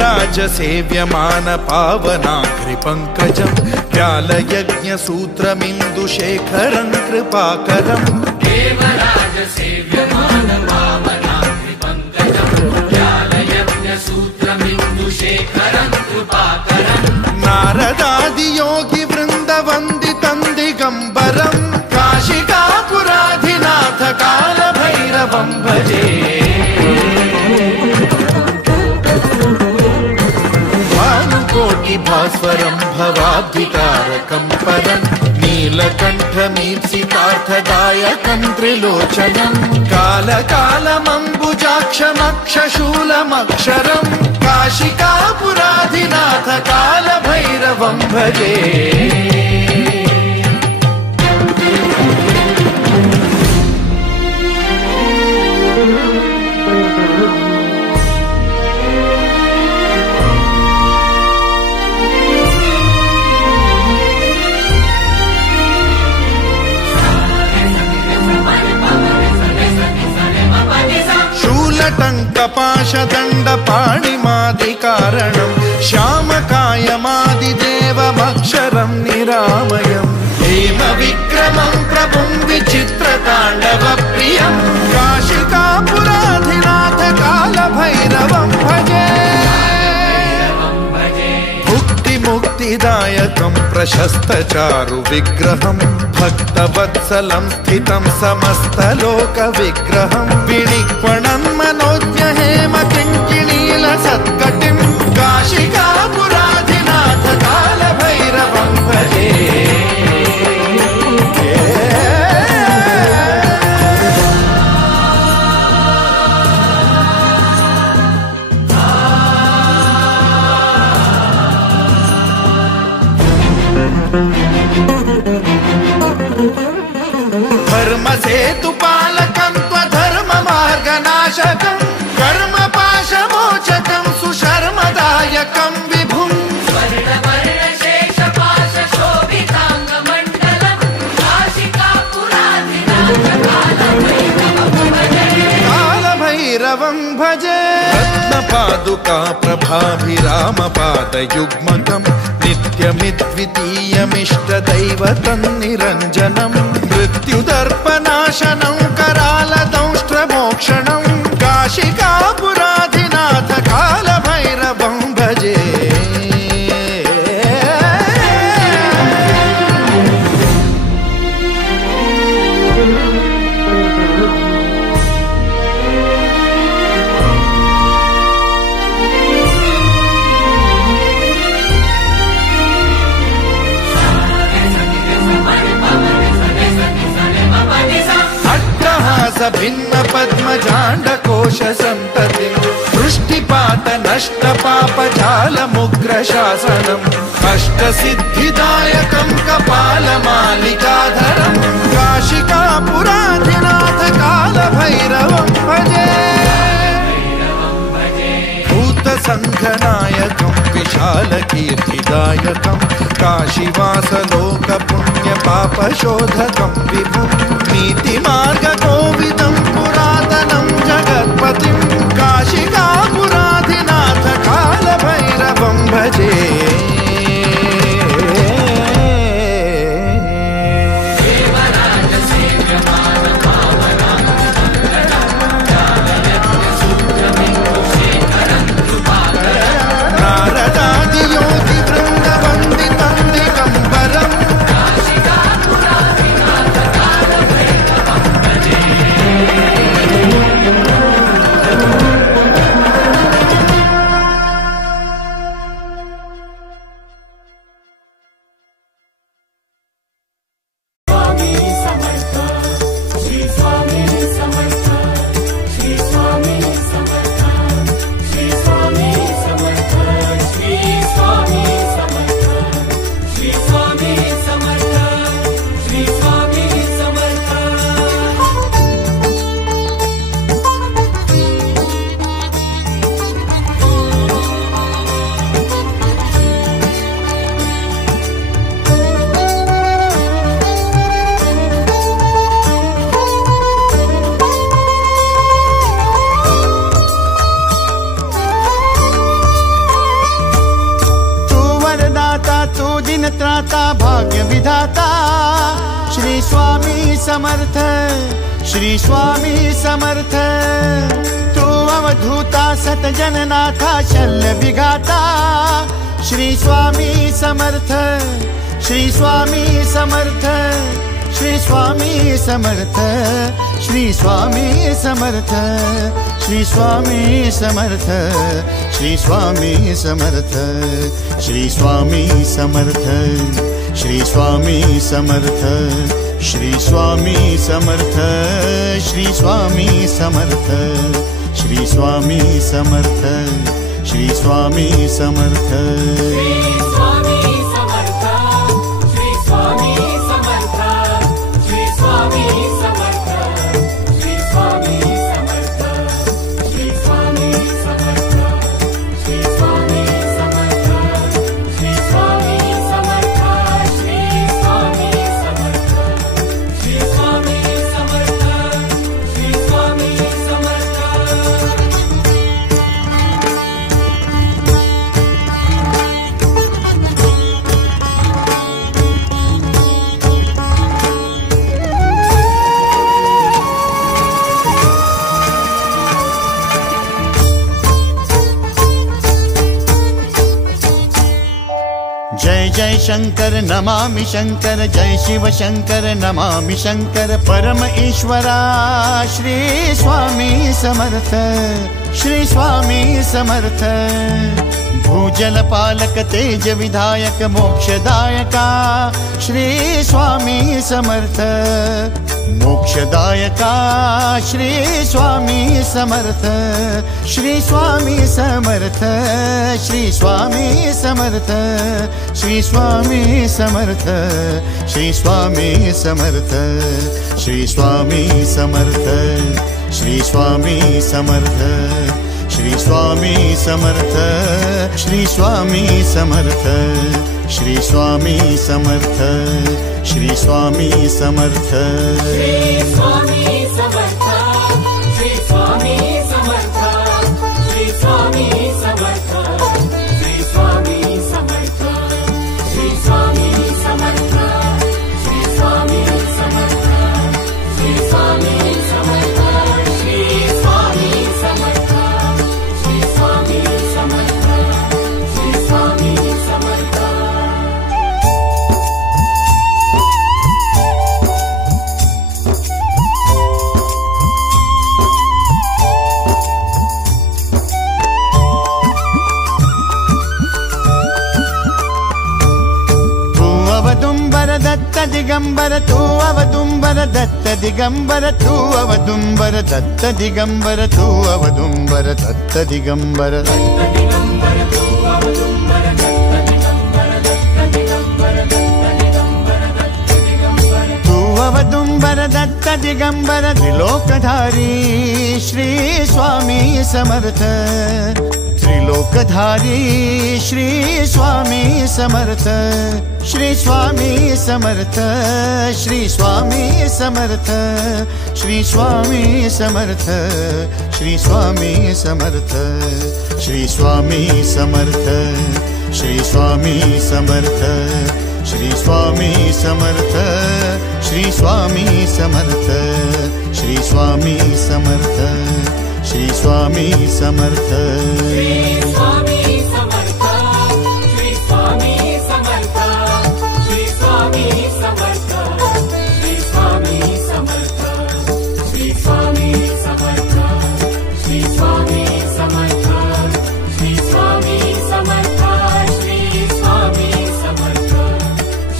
देवराज सेव्यमान पावनाघ्रिपङ्कजं व्यालयज्ञसूत्रमिन्दुशेखरं कृपाकरं देवराज सेव्यमान पावनाघ्रिपङ्कजं व्यालयज्ञसूत्रमिन्दुशेखरं कृपाकरं नारदादियोगिवृन्दवन्दितं दिगम्बरं काशिकापुराधिनाथ कालभैरवं भजे भास्वरं भवाब्धितारकं परं नीलकण्ठमीप्सितार्थदायकं त्रिलोचनं कालकालमम्बुजाक्षमक्षशूलमक्षरं काशिकापुराधिनाथ कालभैरवं भजे टङ्कपाशदण्डपाणिमादिकारणं श्यामकायमादिदेवमक्षरं निरामयं हेमविक्रमं प्रभुं विचित्रताण्डवप्रियं काशिकापुराधिनाथ कालभैरवं भजे मुक्तिदायकं प्रशस्तचारुविग्रहं भक्तवत्सलं स्थितं समस्तलोकविग्रहं विनिक्वणं मनोज्ञहेमकिङ्किणीलसत्कटिं काशिकापुराधिनाथ कालभैरवं भजे धर्मसेतुपालकं त्वधर्ममार्गनाशकं कर्मपाशमोचकं सुशर्मदायकं विभुं स्वर्णवर्णशेषपाशशोभिताङ्गमण्डलं काशिकापुराधिनाथ कालभैरवं भजे रत्नपादुका प्रभाभिरामपादयुग्मकं नित्यमिद्वितीयमिष्टदैवतं निरञ्जनं मृत्युदर्पनाशनं करालदंष्ट्रमोक्षणं काशिकापुराधिनाथ कालभैरवं भजे भिन्न पद्मजाण्डकोश संततिं वृष्टिपात नष्ट पापजालमुग्रशासनम् अष्टसिद्धिदायकं कपालमालिकाधरं काशिकापुराधिनाथ कालभैरवं भजे भूतसङ्घनायकं विशालकीर्तिदायकं काशीवासलोकपुण्यपापशोधकं विभुं नीतिमार्गकोविदं पुरातनं जगत्पतिं काशिकापुराधिनाथ कालभैरवं भजे दीन त्राता भाग्य विधाता श्री स्वामी समर्थ, श्री स्वामी समर्थ। तू अवधूता सत जननाथा शल्य विघाता श्री स्वामी समर्थ, श्री स्वामी समर्थ, श्री स्वामी समर्थ, श्री स्वामी समर्थ, श्री स्वामी समर्थ, श्री स्वामी समर्थ, श्री स्वामी समर्थ, श्री स्वामी समर्थ, श्री स्वामी समर्थ, श्री स्वामी समर्थ, श्री स्वामी समर्थ, श्री स्वामी समर्थ। जय जय शंकर नमामि शंकर, जय शिव शंकर नमामि शंकर। परम ईश्वरा श्री स्वामी समर्थ, श्री स्वामी समर्थ। भूजल पालक तेज विधायक मोक्षदायका श्री स्वामी समर्थ, मोक्षदायका श्री स्वामी समर्थ, श्री स्वामी समर्थ, श्री स्वामी समर्थ, श्री स्वामी समर्थ, श्री स्वामी समर्थ, श्री स्वामी समर्थ, श्री स्वामी समर्थ, श्री स्वामी समर्थ, श्री स्वामी समर्थ, श्री स्वामी समर्थ, श्री स्वामी समर्थ। श्री स्वामी समर्थ, श्री स्वामी समर्थ, श्री स्वामी समर्थ, श्री स्वामी समर्थ, श्री स्वामी समर्थ, श्री स्वामी समर्थ, श्री स्वामी समर्थ, श्री स्वामी समर्थ, श्री स्वामी समर्थ, श्री स्वामी समर्थ। अवदुम्बर दत्त दिगंबर, तू अवदुम्बर दत्त दिगंबर, तू अवदुम्बर दत्त दिगंबर, तू अवदुम्बर दत्त दिगंबर। तू अवदुम्बर दत्त दिगंबर, त्रिलोकधारी श्री स्वामी समर्थ, त्रिलोकधारी श्री स्वामी समर्थ, श्री स्वामी समर्थ, श्री स्वामी समर्थ, श्री स्वामी समर्थ, श्री स्वामी समर्थ, श्री स्वामी समर्थ, श्री स्वामी समर्थ, श्री स्वामी समर्थ, श्री स्वामी समर्थ, श्री स्वामी समर्थ, श्री स्वामी समर्थ। श्री स्वामी समर्थ, श्री स्वामी समर्थ, श्री स्वामी समर्थ, श्री स्वामी समर्थ, श्री स्वामी समर्थ, श्री स्वामी समर्थ, श्री स्वामी समर्थ, श्री स्वामी समर्थ,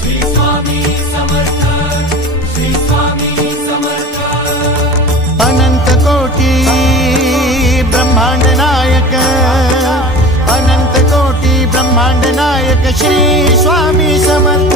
श्री स्वामी समर्थ, श्री स्वामी समर्थ। अनंत कोटि ब्रह्मांड नायक, अनंत कोटि ब्रह्मांड नायक श्री स्वामी समर्थ,